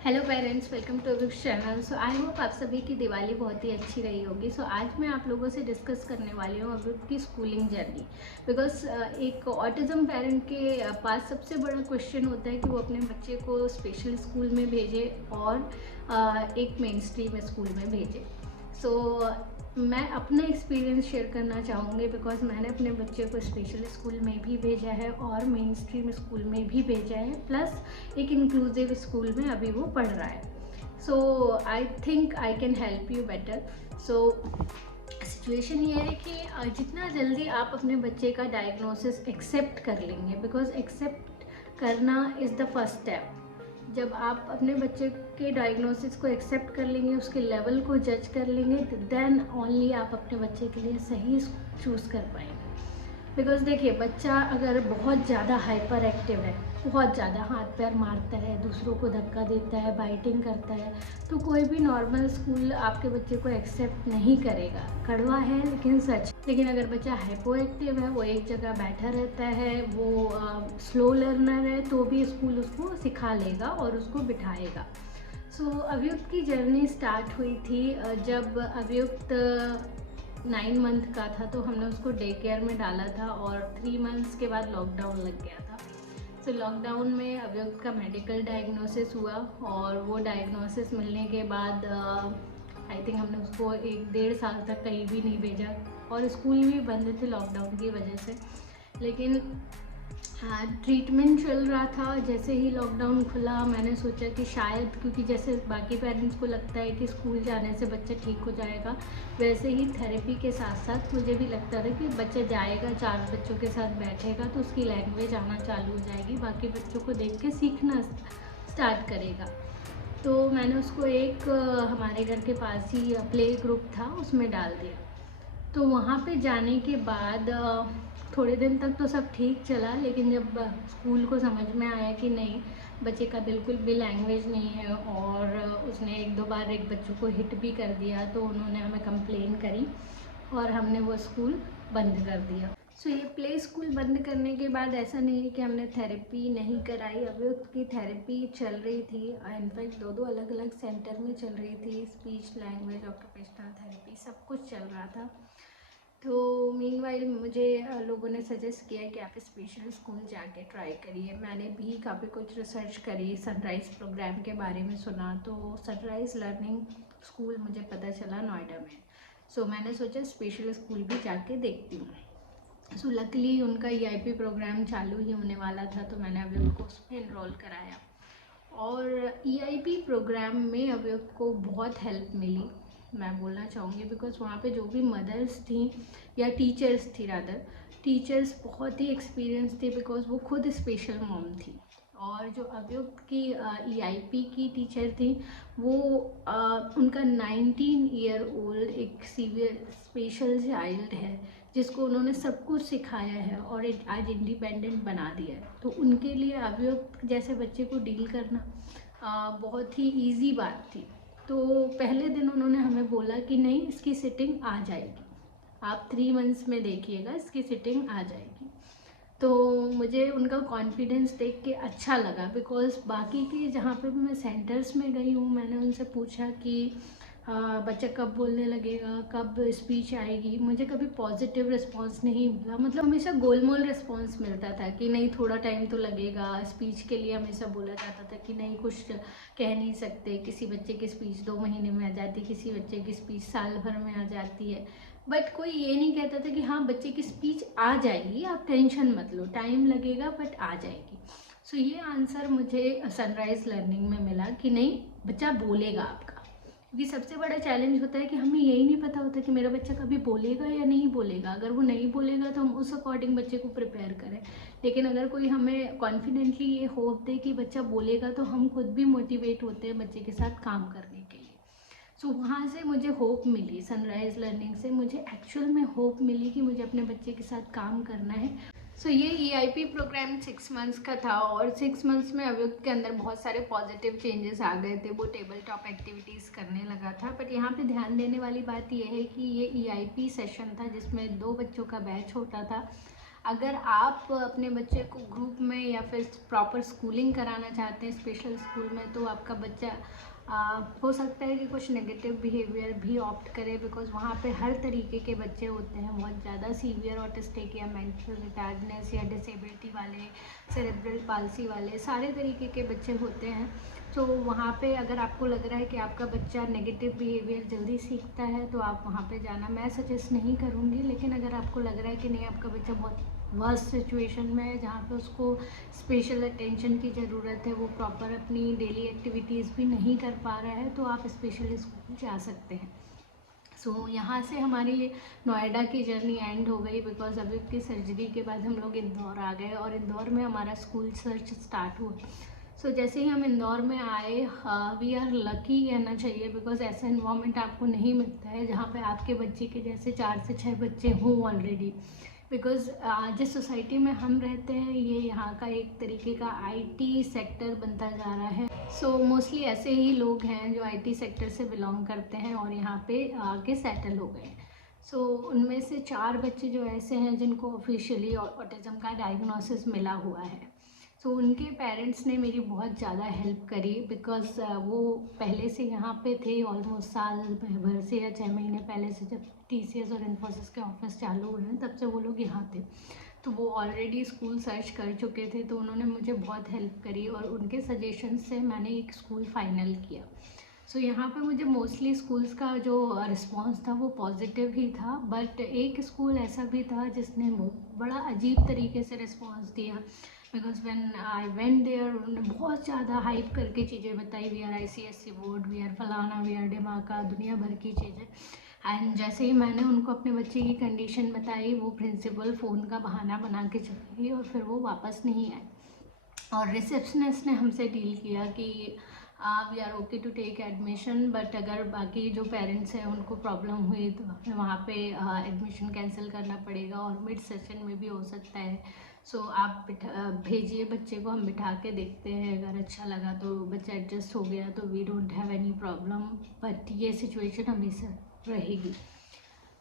Hello parents, welcome to अभिक्स channel. So I hope आप सभी की दिवाली बहुत ही अच्छी रही होगी। सो आज मैं आप लोगों से डिस्कस करने वाली हूँ अभिक की स्कूलिंग जर्नी। बिकॉज एक ऑटिज्म पेरेंट के पास सबसे बड़ा क्वेश्चन होता है कि वो अपने बच्चे को स्पेशल स्कूल में भेजे और एक मेन स्ट्रीम स्कूल में भेजे। सो मैं अपना एक्सपीरियंस शेयर करना चाहूँगी बिकॉज मैंने अपने बच्चे को स्पेशल स्कूल में भी भेजा है और मेन स्ट्रीम स्कूल में भी भेजा है, प्लस एक इंक्लूसिव स्कूल में अभी वो पढ़ रहा है। So I think I can help you better. So situation ये है कि जितना जल्दी आप अपने बच्चे का डायग्नोसिस एक्सेप्ट कर लेंगे, बिकॉज एक्सेप्ट करना इज़ द फर्स्ट स्टेप। जब आप अपने बच्चे के डायग्नोसिस को एक्सेप्ट कर लेंगे, उसके लेवल को जज कर लेंगे, देन ओनली आप अपने बच्चे के लिए सही चूज़ कर पाएंगे। बिकॉज देखिए, बच्चा अगर बहुत ज़्यादा हाइपर एक्टिव है, बहुत ज़्यादा हाथ पैर मारता है, दूसरों को धक्का देता है, बाइटिंग करता है, तो कोई भी नॉर्मल स्कूल आपके बच्चे को एक्सेप्ट नहीं करेगा। कड़वा है लेकिन सच। लेकिन अगर बच्चा हाइपो एक्टिव है, वो एक जगह बैठा रहता है, वो स्लो लर्नर है, तो भी स्कूल उसको सिखा लेगा और उसको बिठाएगा। सो अभियुक्त की जर्नी स्टार्ट हुई थी जब अभियुक्त 9 मंथ का था, तो हमने उसको डे केयर में डाला था और 3 मंथ्स के बाद लॉकडाउन लग गया था। तो लॉकडाउन में अभियुक्त का मेडिकल डायग्नोसिस हुआ और वो डायग्नोसिस मिलने के बाद आई थिंक हमने उसको 1-1.5 साल तक कहीं भी नहीं भेजा और स्कूल भी बंद थे लॉकडाउन की वजह से। लेकिन हाँ, ट्रीटमेंट चल रहा था। जैसे ही लॉकडाउन खुला, मैंने सोचा कि शायद, क्योंकि जैसे बाकी पेरेंट्स को लगता है कि स्कूल जाने से बच्चा ठीक हो जाएगा, वैसे ही थेरेपी के साथ साथ मुझे भी लगता था कि बच्चा जाएगा, 4 बच्चों के साथ बैठेगा तो उसकी लैंग्वेज आना चालू हो जाएगी, बाकी बच्चों को देख के सीखना स्टार्ट करेगा। तो मैंने उसको एक हमारे घर के पास ही प्ले ग्रुप था, उसमें डाल दिया। तो वहाँ पे जाने के बाद थोड़े दिन तक तो सब ठीक चला, लेकिन जब स्कूल को समझ में आया कि नहीं, बच्चे का बिल्कुल भी लैंग्वेज नहीं है और उसने 1-2 बार एक बच्चों को हिट भी कर दिया, तो उन्होंने हमें कंप्लेन करी और हमने वो स्कूल बंद कर दिया। सो ये प्ले स्कूल बंद करने के बाद ऐसा नहीं है कि हमने थेरेपी नहीं कराई। अभी उसकी थेरेपी चल रही थी, इनफैक्ट 2-2 अलग अलग सेंटर में चल रही थी। स्पीच, लैंग्वेज, ऑक्यूपेशनल थेरेपी, सब कुछ चल रहा था। तो मीनवाइल मुझे लोगों ने सजेस्ट किया कि आप स्पेशल स्कूल जाके ट्राई करिए। मैंने भी काफ़ी कुछ रिसर्च करी, सनराइज़ प्रोग्राम के बारे में सुना, तो सनराइज़ लर्निंग स्कूल मुझे पता चला नोएडा में। सो मैंने सोचा स्पेशल स्कूल भी जाके देखती हूँ। सो लकीली उनका EIP प्रोग्राम चालू ही होने वाला था, तो मैंने अभियुक्त को उसमें इनरोल कराया और EIP प्रोग्राम में अभियुक्त को बहुत हेल्प मिली, मैं बोलना चाहूँगी। बिकॉज वहाँ पे जो भी मदर्स थी या टीचर्स थी, रादर टीचर्स बहुत ही एक्सपीरियंस थी, बिकॉज वो खुद स्पेशल मॉम थी। और जो अभियुक्त की EIP की टीचर थी, वो उनका 19 ईयर ओल्ड एक सीवियर स्पेशल चाइल्ड है, जिसको उन्होंने सब कुछ सिखाया है और आज इंडिपेंडेंट बना दिया है। तो उनके लिए अभियुक्त जैसे बच्चे को डील करना बहुत ही इजी बात थी। तो पहले दिन उन्होंने हमें बोला कि नहीं, इसकी सिटिंग आ जाएगी, आप 3 मंथ्स में देखिएगा, इसकी सिटिंग आ जाएगी। तो मुझे उनका कॉन्फिडेंस देख के अच्छा लगा, बिकॉज़ बाकी के जहाँ पे भी मैं सेंटर्स में गई हूँ, मैंने उनसे पूछा कि बच्चा कब बोलने लगेगा, कब स्पीच आएगी, मुझे कभी पॉजिटिव रिस्पांस नहीं मिला। मतलब हमेशा गोलमोल रिस्पांस मिलता था कि नहीं, थोड़ा टाइम तो लगेगा। स्पीच के लिए हमेशा बोला जाता था कि नहीं, कुछ कह नहीं सकते। किसी बच्चे की स्पीच 2 महीने में आ जाती, किसी बच्चे की स्पीच साल भर में आ जाती है, बट कोई ये नहीं कहता था कि हाँ, बच्चे की स्पीच आ जाएगी, आप टेंशन मत लो, टाइम लगेगा बट आ जाएगी। सो ये आंसर मुझे सनराइज़ लर्निंग में मिला कि नहीं, बच्चा बोलेगा आपका। क्योंकि सबसे बड़ा चैलेंज होता है कि हमें यही नहीं पता होता कि मेरा बच्चा कभी बोलेगा या नहीं बोलेगा। अगर वो नहीं बोलेगा तो हम उस अकॉर्डिंग बच्चे को प्रिपेयर करें, लेकिन अगर कोई हमें कॉन्फिडेंटली ये होप दे कि बच्चा बोलेगा, तो हम खुद भी मोटिवेट होते हैं बच्चे के साथ काम करने के लिए। सो वहाँ से मुझे होप मिली, सनराइज़ लर्निंग से मुझे एक्चुअल में होप मिली कि मुझे अपने बच्चे के साथ काम करना है। सो ये EIP प्रोग्राम 6 मंथ्स का था और 6 मंथ्स में अभियुक्त के अंदर बहुत सारे पॉजिटिव चेंजेस आ गए थे। वो टेबल टॉप एक्टिविटीज़ करने लगा था। बट यहाँ पे ध्यान देने वाली बात यह है कि ये EIP सेशन था जिसमें 2 बच्चों का बैच होता था। अगर आप अपने बच्चे को ग्रुप में या फिर प्रॉपर स्कूलिंग कराना चाहते हैं स्पेशल स्कूल में, तो आपका बच्चा हो सकता है कि कुछ नेगेटिव बिहेवियर भी ऑप्ट करे, बिकॉज वहाँ पे हर तरीके के बच्चे होते हैं, बहुत ज़्यादा सीवियर ऑटिस्टिक या मेंटल रिटार्डनेस या डिसेबिलिटी वाले, सेरेब्रल पाल्सी वाले, सारे तरीके के बच्चे होते हैं। तो वहाँ पे अगर आपको लग रहा है कि आपका बच्चा नेगेटिव बिहेवियर जल्दी सीखता है तो आप वहाँ पे जाना मैं सजेस्ट नहीं करूँगी। लेकिन अगर आपको लग रहा है कि नहीं, आपका बच्चा बहुत वर्स्ट सिचुएशन में है जहाँ पे उसको स्पेशल अटेंशन की ज़रूरत है, वो प्रॉपर अपनी डेली एक्टिविटीज़ भी नहीं कर पा रहा है, तो आप स्पेशल स्कूल जा सकते हैं। सो यहाँ से हमारी नोएडा की जर्नी एंड हो गई, बिकॉज अभी की सर्जरी के बाद हम लोग इंदौर आ गए और इंदौर में हमारा स्कूल सर्च स्टार्ट हुआ। सो जैसे ही हम इंदौर में आए, वी आर लकी कहना चाहिए, बिकॉज ऐसा इन्वामेंट आपको नहीं मिलता है जहाँ पे आपके बच्चे के जैसे 4 से 6 बच्चे हों ऑलरेडी। बिकॉज जिस सोसाइटी में हम रहते हैं ये यहाँ का एक तरीके का आईटी सेक्टर बनता जा रहा है। सो मोस्टली ऐसे ही लोग हैं जो आईटी सेक्टर से बिलोंग करते हैं और यहाँ पे आके सेटल हो गए। सो उनमें से 4 बच्चे जो ऐसे हैं जिनको ऑफिशियली ऑटिज़म का डायग्नोसिस मिला हुआ है। सो उनके पेरेंट्स ने मेरी बहुत ज़्यादा हेल्प करी, बिकॉज वो पहले से यहाँ पे थे, ऑलमोस्ट साल भर से या 6 महीने पहले से, जब टीसीएस और इन्फोसिस के ऑफिस चालू हुए हैं तब से वो लोग यहाँ थे। तो वो ऑलरेडी स्कूल सर्च कर चुके थे, तो उन्होंने मुझे बहुत हेल्प करी और उनके सजेशन से मैंने एक स्कूल फाइनल किया। सो यहाँ पे मुझे मोस्टली स्कूल्स का जो रिस्पांस था वो पॉजिटिव ही था, बट एक स्कूल ऐसा भी था जिसने बड़ा अजीब तरीके से रिस्पांस दिया। Because when I went there, उन्होंने बहुत ज़्यादा हाइप करके चीज़ें बताई, we are ICSE board, we are फलाना, वी आर डिमाका, दुनिया भर की चीज़ें। एंड जैसे ही मैंने उनको अपने बच्चे की कंडीशन बताई, वो प्रिंसिपल फ़ोन का बहाना बना के चली गई और फिर वो वापस नहीं आए। और रिसेप्शनिस्ट ने हमसे डील किया कि we are okay to take admission, but अगर बाकी जो पेरेंट्स हैं उनको प्रॉब्लम हुई तो हमें वहाँ पे एडमिशन कैंसिल करना पड़ेगा और मिड सेशन में भी हो सकता है। सो आप भेजिए बच्चे को, हम बिठा के देखते हैं, अगर अच्छा लगा तो बच्चा एडजस्ट हो गया तो we don't have any problem, but ये सिचुएशन हमेशा रहेगी।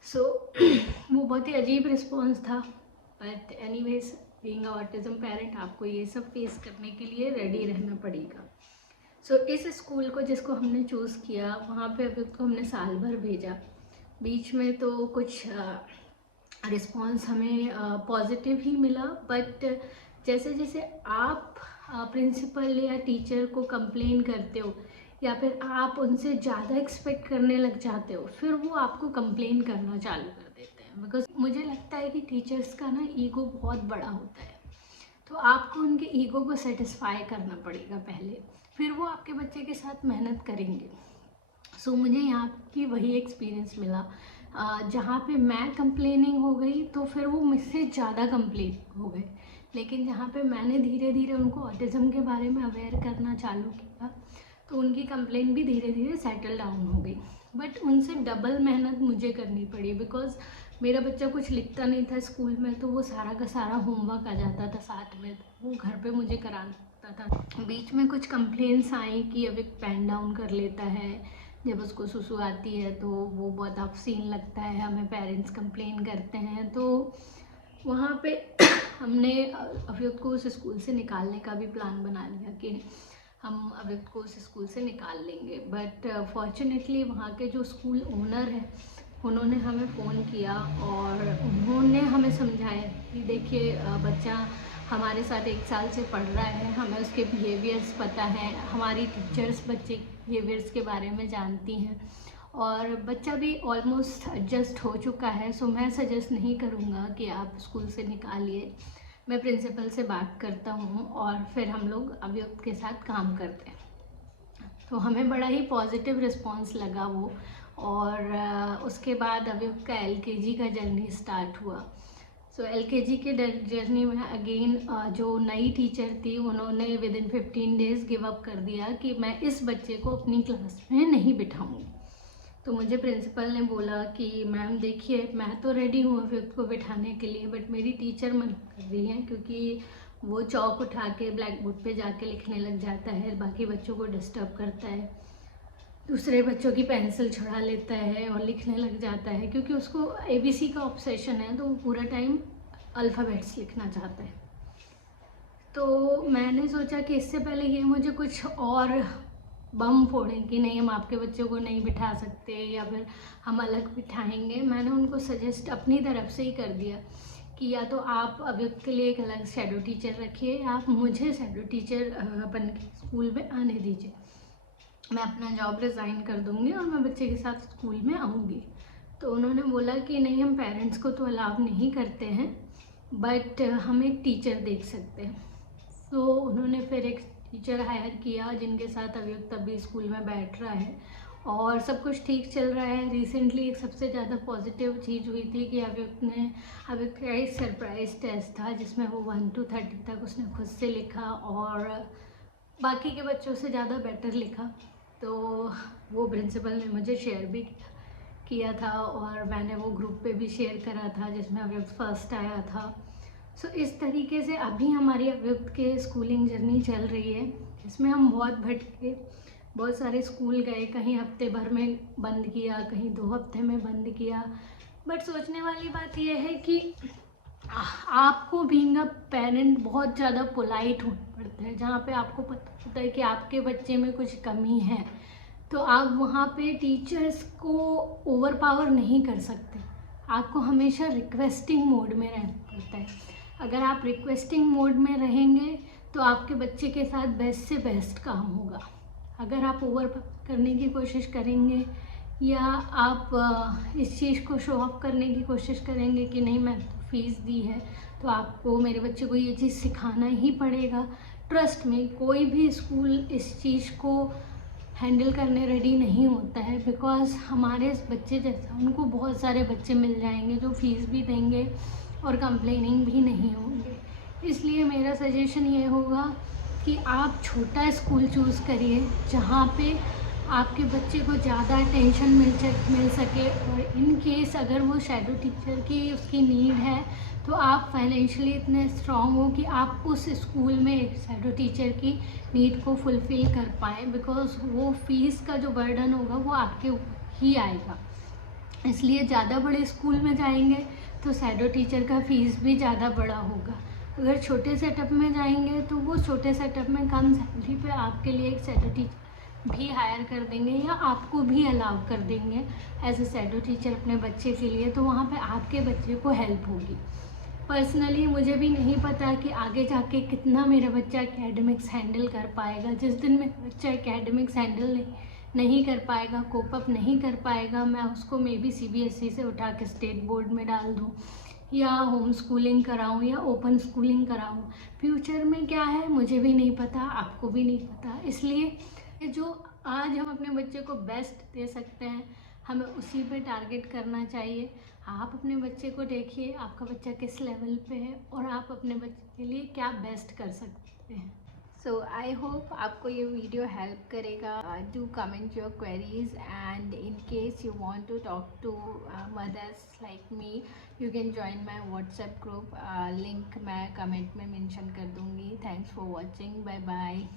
सो वो बहुत ही अजीब रिस्पॉन्स था, but anyways being a autism parent आपको ये सब फेस करने के लिए रेडी रहना पड़ेगा। सो इस स्कूल को जिसको हमने चूज़ किया, वहाँ पे अभी उसको हमने साल भर भेजा। बीच में तो कुछ रिस्पॉन्स हमें पॉजिटिव ही मिला, बट जैसे जैसे आप प्रिंसिपल या टीचर को कंप्लेन करते हो या फिर आप उनसे ज़्यादा एक्सपेक्ट करने लग जाते हो, फिर वो आपको कंप्लेन करना चालू कर देते हैं। बिकॉज मुझे लगता है कि टीचर्स का ना ईगो बहुत बड़ा होता है, तो आपको उनके ईगो को सेटिस्फाई करना पड़ेगा पहले, फिर वो आपके बच्चे के साथ मेहनत करेंगे। सो मुझे यहाँ की वही एक्सपीरियंस मिला, जहाँ पे मैं कंप्लेनिंग हो गई तो फिर वो मुझसे ज़्यादा कंप्लेन हो गए। लेकिन जहाँ पे मैंने धीरे धीरे उनको ऑटिज़म के बारे में अवेयर करना चालू किया तो उनकी कंप्लेन भी धीरे धीरे सेटल डाउन हो गई। बट उनसे डबल मेहनत मुझे करनी पड़ी, बिकॉज मेरा बच्चा कुछ लिखता नहीं था स्कूल में, तो वो सारा का सारा होमवर्क आ जाता था साथ में, वो घर पे मुझे कराना था। बीच में कुछ कंप्लेंट्स आई कि अब एक पेन डाउन कर लेता है, जब उसको सुसु आती है तो वो बहुत ऑब्सीन लगता है, हमें पेरेंट्स कंप्लेन करते हैं। तो वहाँ पे हमने अभियुक्त को उस स्कूल से निकालने का भी प्लान बना लिया कि हम अभियुक्त को उस स्कूल से निकाल लेंगे। बट फॉर्चुनेटली वहाँ के जो स्कूल ओनर हैं उन्होंने हमें फ़ोन किया और उन्होंने हमें समझाया कि देखिए बच्चा हमारे साथ 1 साल से पढ़ रहा है, हमें उसके बिहेवियर्स पता है, हमारी टीचर्स बच्चे के बिहेवियर्स के बारे में जानती हैं और बच्चा भी ऑलमोस्ट एडजस्ट हो चुका है। सो मैं सजेस्ट नहीं करूँगा कि आप स्कूल से निकालिए, मैं प्रिंसिपल से बात करता हूँ और फिर हम लोग अभियुक्त के साथ काम करते हैं। तो हमें बड़ा ही पॉजिटिव रिस्पांस लगा वो, और उसके बाद अभियुक्त का LKG का जर्नी स्टार्ट हुआ। सो LKG के जर्नी में अगेन जो नई टीचर थी उन्होंने विदिन 15 डेज़ गिव अप कर दिया कि मैं इस बच्चे को अपनी क्लास में नहीं बिठाऊंगी। तो मुझे प्रिंसिपल ने बोला कि मैम देखिए मैं तो रेडी हूँ अभियुक्त को बिठाने के लिए, बट मेरी टीचर मना कर रही है क्योंकि वो चौक उठा के ब्लैक बोर्ड पे जाके लिखने लग जाता है, बाकी बच्चों को डिस्टर्ब करता है, दूसरे बच्चों की पेंसिल छुड़ा लेता है और लिखने लग जाता है, क्योंकि उसको ABC का ऑब्सेशन है। तो वो पूरा टाइम अल्फ़ाबेट्स लिखना चाहते हैं। तो मैंने सोचा कि इससे पहले ये मुझे कुछ और बम फोड़ें कि नहीं हम आपके बच्चों को नहीं बिठा सकते या फिर हम अलग बिठाएंगे, मैंने उनको सजेस्ट अपनी तरफ से ही कर दिया कि या तो आप अव्यक्त के लिए एक अलग शैडो टीचर रखिए या आप मुझे शैडो टीचर बन के स्कूल में आने दीजिए। मैं अपना जॉब रिज़ाइन कर दूँगी और मैं बच्चे के साथ स्कूल में आऊँगी। तो उन्होंने बोला कि नहीं हम पेरेंट्स को तो अलाउ नहीं करते हैं, बट हम एक टीचर देख सकते हैं। तो उन्होंने फिर एक टीचर हायर किया जिनके साथ अव्यक्त अभी स्कूल में बैठ रहा है और सब कुछ ठीक चल रहा है। रिसेंटली एक सबसे ज़्यादा पॉजिटिव चीज़ हुई थी कि अव्यक्त का एक सरप्राइज टेस्ट था जिसमें वो 1 to 30 तक उसने खुद से लिखा और बाकी के बच्चों से ज़्यादा बेटर लिखा। तो वो प्रिंसिपल ने मुझे शेयर भी किया था और मैंने वो ग्रुप पे भी शेयर करा था जिसमें अव्यक्त फर्स्ट आया था। सो इस तरीके से अभी हमारी अव्यक्त के स्कूलिंग जर्नी चल रही है। इसमें हम बहुत भटके, बहुत सारे स्कूल गए, कहीं हफ्ते भर में बंद किया, कहीं 2 हफ्ते में बंद किया। बट सोचने वाली बात यह है कि आपको बीइंग अ पेरेंट बहुत ज़्यादा पोलाइट होना पड़ता है। जहाँ पे आपको पता होता है कि आपके बच्चे में कुछ कमी है तो आप वहाँ पे टीचर्स को ओवर पावर नहीं कर सकते। आपको हमेशा रिक्वेस्टिंग मोड में रहना पड़ता है। अगर आप रिक्वेस्टिंग मोड में रहेंगे तो आपके बच्चे के साथ बेस्ट से बेस्ट काम होगा। अगर आप ओवर करने की कोशिश करेंगे या आप इस चीज़ को शो ऑफ करने की कोशिश करेंगे कि नहीं मैं तो फीस दी है तो आपको मेरे बच्चे को ये चीज़ सिखाना ही पड़ेगा। ट्रस्ट में कोई भी स्कूल इस चीज़ को हैंडल करने रेडी नहीं होता है, बिकॉज़ हमारे बच्चे जैसा उनको बहुत सारे बच्चे मिल जाएंगे जो फीस भी देंगे और कंप्लेनिंग भी नहीं होंगे। इसलिए मेरा सजेशन ये होगा कि आप छोटा स्कूल चूज़ करिए जहाँ पे आपके बच्चे को ज़्यादा अटेंशन मिल सके और इन केस अगर वो शैडो टीचर की उसकी नीड है तो आप फाइनेंशियली इतने स्ट्रॉन्ग हो कि आप उस स्कूल में एक शैडो टीचर की नीड को फुलफ़िल कर पाएँ, बिकॉज़ वो फीस का जो बर्डन होगा वो आपके ऊपर ही आएगा। इसलिए ज़्यादा बड़े स्कूल में जाएंगे तो शैडो टीचर का फ़ीस भी ज़्यादा बड़ा होगा। अगर छोटे सेटअप में जाएंगे तो वो छोटे सेटअप में कम सैलरी पे आपके लिए एक शैडो टीचर भी हायर कर देंगे या आपको भी अलाउ कर देंगे एज ए शैडो टीचर अपने बच्चे के लिए। तो वहाँ पे आपके बच्चे को हेल्प होगी। पर्सनली मुझे भी नहीं पता कि आगे जाके कितना मेरा बच्चा एकेडमिक्स हैंडल कर पाएगा। जिस दिन मेरा बच्चा एकेडमिक्स हैंडल नहीं कर पाएगा, कोप अप नहीं कर पाएगा, मैं उसको मे बी CBSE से उठा के स्टेट बोर्ड में डाल दूँ या होम स्कूलिंग कराऊँ या ओपन स्कूलिंग कराऊँ। फ्यूचर में क्या है मुझे भी नहीं पता, आपको भी नहीं पता। इसलिए जो आज हम अपने बच्चे को बेस्ट दे सकते हैं हमें उसी पे टारगेट करना चाहिए। आप अपने बच्चे को देखिए आपका बच्चा किस लेवल पे है और आप अपने बच्चे के लिए क्या बेस्ट कर सकते हैं। सो आई होप आपको ये वीडियो हेल्प करेगा। Do comment your queries and in case you want to talk to mothers like me you can join my WhatsApp group. Link मैं कमेंट में मेंशन कर दूँगी। Thanks for watching, bye bye.